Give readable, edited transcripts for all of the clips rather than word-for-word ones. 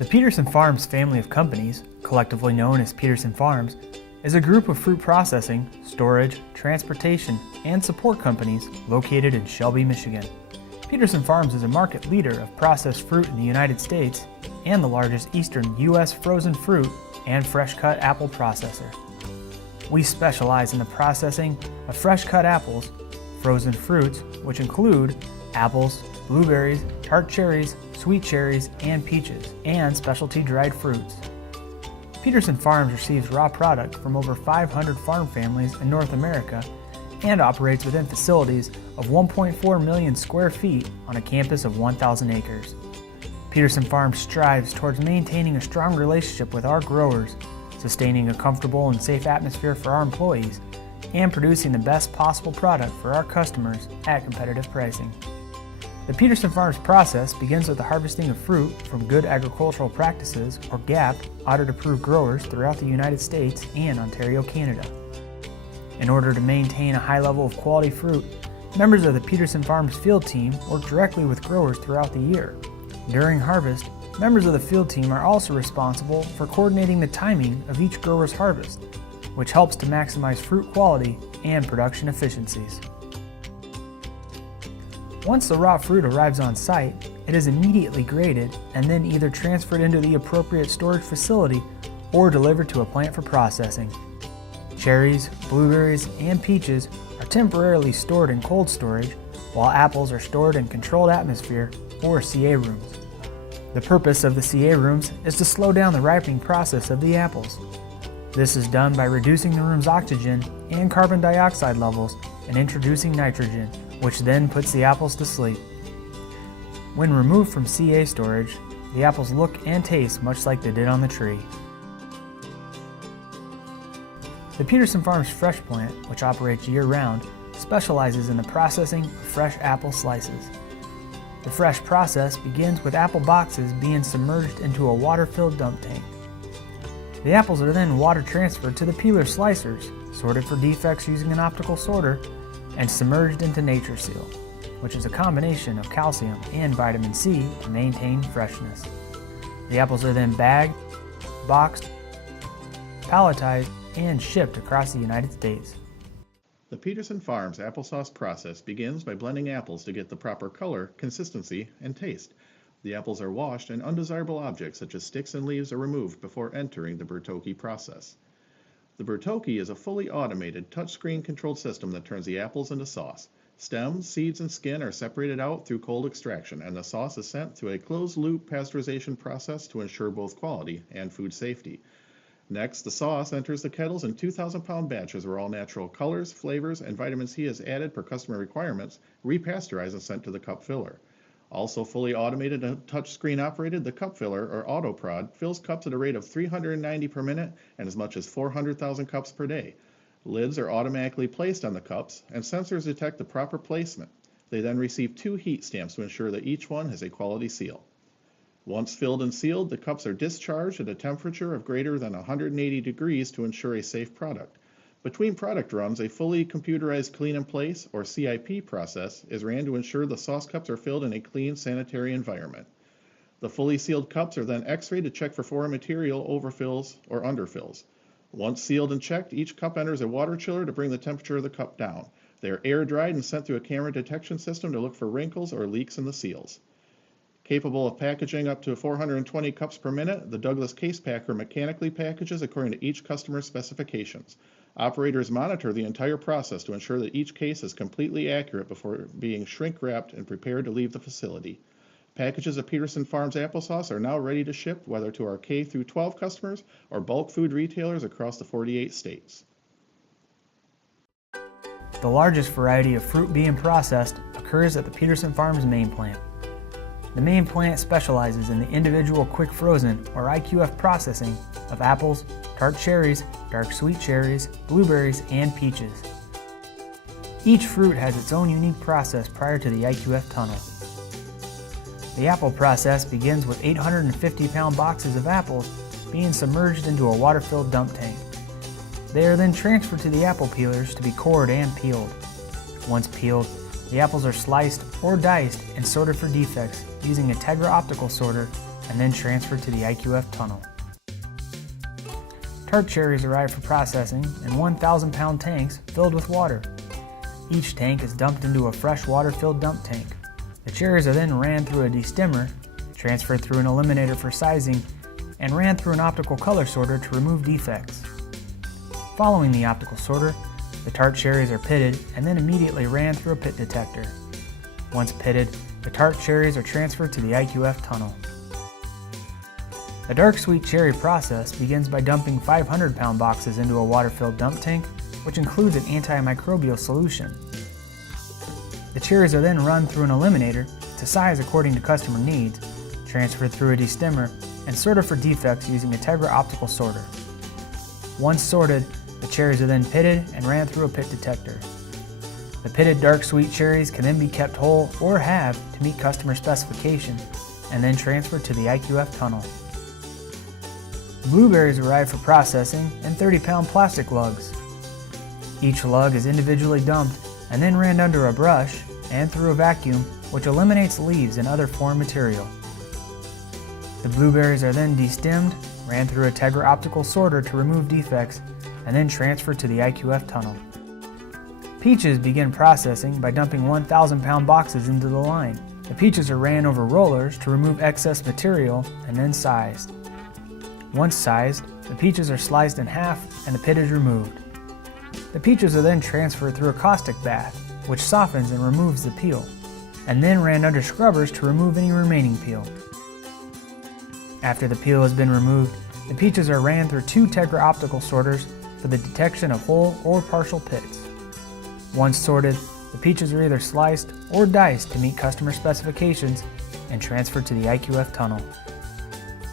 The Peterson Farms family of companies, collectively known as Peterson Farms, is a group of fruit processing, storage, transportation, and support companies located in Shelby, Michigan. Peterson Farms is a market leader of processed fruit in the United States and the largest eastern U.S. frozen fruit and fresh-cut apple processor. We specialize in the processing of fresh-cut apples, frozen fruits, which include apples, blueberries, tart cherries, sweet cherries, and peaches, and specialty dried fruits. Peterson Farms receives raw product from over 500 farm families in North America and operates within facilities of 1.4 million square feet on a campus of 1,000 acres. Peterson Farms strives towards maintaining a strong relationship with our growers, sustaining a comfortable and safe atmosphere for our employees, and producing the best possible product for our customers at competitive pricing. The Peterson Farms process begins with the harvesting of fruit from Good Agricultural Practices, or GAP, audit-approved growers throughout the United States and Ontario, Canada. In order to maintain a high level of quality fruit, members of the Peterson Farms field team work directly with growers throughout the year. During harvest, members of the field team are also responsible for coordinating the timing of each grower's harvest, which helps to maximize fruit quality and production efficiencies. Once the raw fruit arrives on site, it is immediately graded and then either transferred into the appropriate storage facility or delivered to a plant for processing. Cherries, blueberries, and peaches are temporarily stored in cold storage, while apples are stored in controlled atmosphere or CA rooms. The purpose of the CA rooms is to slow down the ripening process of the apples. This is done by reducing the room's oxygen and carbon dioxide levels and introducing nitrogen, which then puts the apples to sleep. When removed from CA storage, the apples look and taste much like they did on the tree. The Peterson Farms Fresh Plant, which operates year-round, specializes in the processing of fresh apple slices. The fresh process begins with apple boxes being submerged into a water-filled dump tank. The apples are then water transferred to the peeler slicers, sorted for defects using an optical sorter, and submerged into NatureSeal, which is a combination of calcium and vitamin C to maintain freshness. The apples are then bagged, boxed, palletized, and shipped across the United States. The Peterson Farms applesauce process begins by blending apples to get the proper color, consistency, and taste. The apples are washed and undesirable objects such as sticks and leaves are removed before entering the Bertocchi process. The Bertocchi is a fully automated, touchscreen controlled system that turns the apples into sauce. Stems, seeds, and skin are separated out through cold extraction, and the sauce is sent through a closed-loop pasteurization process to ensure both quality and food safety. Next, the sauce enters the kettles in 2,000-pound batches where all natural colors, flavors, and vitamin C is added per customer requirements, repasteurized and sent to the cup filler. Also fully automated and touchscreen operated, the cup filler, or AutoProd, fills cups at a rate of 390 per minute and as much as 400,000 cups per day. Lids are automatically placed on the cups, and sensors detect the proper placement. They then receive 2 heat stamps to ensure that each one has a quality seal. Once filled and sealed, the cups are discharged at a temperature of greater than 180 degrees to ensure a safe product. Between product runs, a fully computerized clean-in-place, or CIP process, is ran to ensure the sauce cups are filled in a clean, sanitary environment. The fully sealed cups are then x-rayed to check for foreign material overfills or underfills. Once sealed and checked, each cup enters a water chiller to bring the temperature of the cup down. They are air-dried and sent through a camera detection system to look for wrinkles or leaks in the seals. Capable of packaging up to 420 cups per minute, the Douglas Case Packer mechanically packages according to each customer's specifications. Operators monitor the entire process to ensure that each case is completely accurate before being shrink-wrapped and prepared to leave the facility. Packages of Peterson Farms applesauce are now ready to ship, whether to our K-12 customers or bulk food retailers across the 48 states. The largest variety of fruit being processed occurs at the Peterson Farms main plant. The main plant specializes in the individual quick frozen, or IQF processing, of apples, tart cherries, dark sweet cherries, blueberries, and peaches. Each fruit has its own unique process prior to the IQF tunnel. The apple process begins with 850-pound boxes of apples being submerged into a water-filled dump tank. They are then transferred to the apple peelers to be cored and peeled. Once peeled, the apples are sliced or diced and sorted for defects using a Tegra optical sorter and then transferred to the IQF tunnel. Tart cherries arrive for processing in 1,000-pound tanks filled with water. Each tank is dumped into a fresh water-filled dump tank. The cherries are then ran through a destimmer, transferred through an eliminator for sizing, and ran through an optical color sorter to remove defects. Following the optical sorter, the tart cherries are pitted and then immediately ran through a pit detector. Once pitted, the tart cherries are transferred to the IQF tunnel. The dark sweet cherry process begins by dumping 500-pound boxes into a water-filled dump tank, which includes an antimicrobial solution. The cherries are then run through an eliminator to size according to customer needs, transferred through a destimmer, and sorted for defects using a Tegra optical sorter. Once sorted, the cherries are then pitted and ran through a pit detector. The pitted dark sweet cherries can then be kept whole or halved to meet customer specification, and then transferred to the IQF tunnel. Blueberries arrive for processing in 30-pound plastic lugs. Each lug is individually dumped and then ran under a brush and through a vacuum, which eliminates leaves and other foreign material. The blueberries are then destemmed, ran through a Tegra optical sorter to remove defects, and then transferred to the IQF tunnel. Peaches begin processing by dumping 1,000-pound boxes into the line. The peaches are ran over rollers to remove excess material and then sized. Once sized, the peaches are sliced in half and the pit is removed. The peaches are then transferred through a caustic bath, which softens and removes the peel, and then ran under scrubbers to remove any remaining peel. After the peel has been removed, the peaches are ran through 2 Tegra optical sorters for the detection of whole or partial pits. Once sorted, the peaches are either sliced or diced to meet customer specifications and transferred to the IQF tunnel.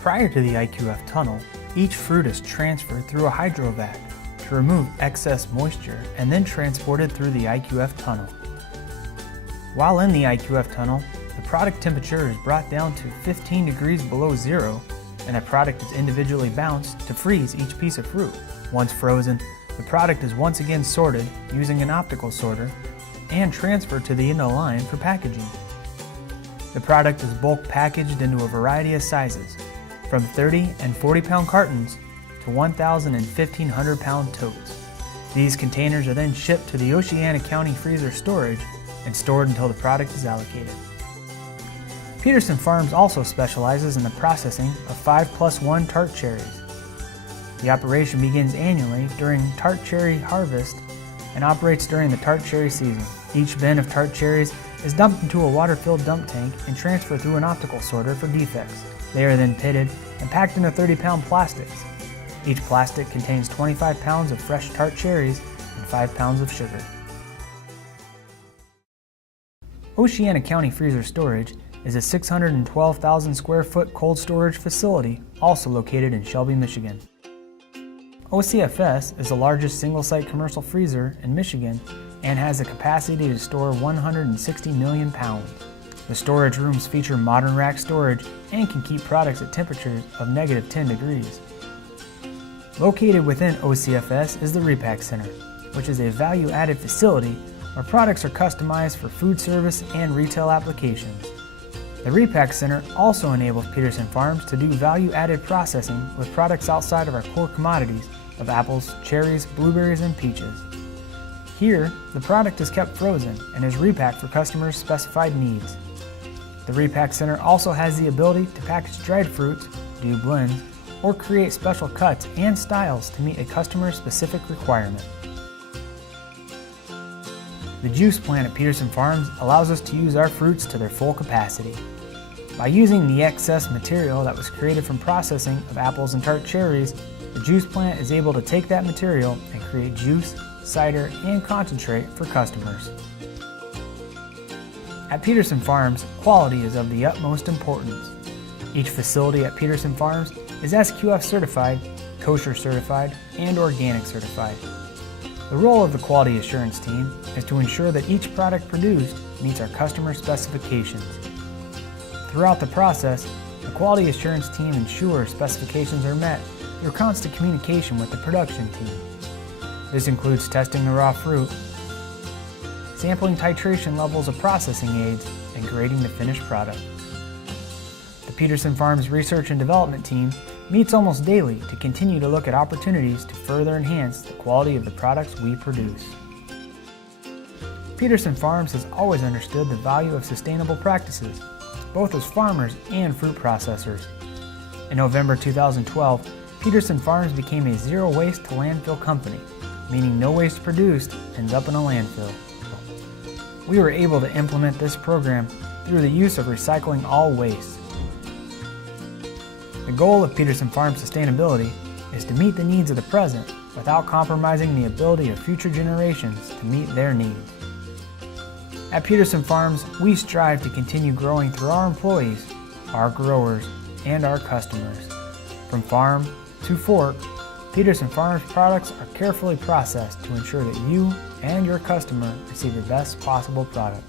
Prior to the IQF tunnel, each fruit is transferred through a hydrovac to remove excess moisture and then transported through the IQF tunnel. While in the IQF tunnel, the product temperature is brought down to 15 degrees below zero, and the product is individually bounced to freeze each piece of fruit. Once frozen, the product is once again sorted using an optical sorter and transferred to the end of the line for packaging. The product is bulk packaged into a variety of sizes, from 30 and 40-pound cartons to 1,000 and 1,500-pound totes. These containers are then shipped to the Oceana County freezer storage and stored until the product is allocated. Peterson Farms also specializes in the processing of 5+1 tart cherries. The operation begins annually during tart cherry harvest and operates during the tart cherry season. Each bin of tart cherries is dumped into a water-filled dump tank and transferred through an optical sorter for defects. They are then pitted and packed into 30-pound plastics. Each plastic contains 25 pounds of fresh tart cherries and 5 pounds of sugar. Oceana County Freezer Storage is a 612,000 square foot cold storage facility also located in Shelby, Michigan. OCFS is the largest single-site commercial freezer in Michigan and has the capacity to store 160 million pounds. The storage rooms feature modern rack storage and can keep products at temperatures of -10 degrees. Located within OCFS is the Repack Center, which is a value-added facility where products are customized for food service and retail applications. The Repack Center also enables Peterson Farms to do value-added processing with products outside of our core commodities of apples, cherries, blueberries, and peaches. Here, the product is kept frozen and is repacked for customers' specified needs. The Repack Center also has the ability to package dried fruits, do blends, or create special cuts and styles to meet a customer's specific requirement. The juice plant at Peterson Farms allows us to use our fruits to their full capacity. By using the excess material that was created from processing of apples and tart cherries, the juice plant is able to take that material and create juice, cider, and concentrate for customers. At Peterson Farms, quality is of the utmost importance. Each facility at Peterson Farms is SQF certified, kosher certified, and organic certified. The role of the quality assurance team is to ensure that each product produced meets our customer specifications. Throughout the process, the quality assurance team ensures specifications are met through constant communication with the production team. This includes testing the raw fruit, sampling titration levels of processing aids, and grading the finished product. The Peterson Farms research and development team meets almost daily to continue to look at opportunities to further enhance the quality of the products we produce. Peterson Farms has always understood the value of sustainable practices, both as farmers and fruit processors. In November 2012, Peterson Farms became a zero waste to landfill company, meaning no waste produced ends up in a landfill. We were able to implement this program through the use of recycling all waste. The goal of Peterson Farms sustainability is to meet the needs of the present without compromising the ability of future generations to meet their needs. At Peterson Farms, we strive to continue growing through our employees, our growers, and our customers. From farm to fork, Peterson Farms products are carefully processed to ensure that you and your customer receive the best possible product.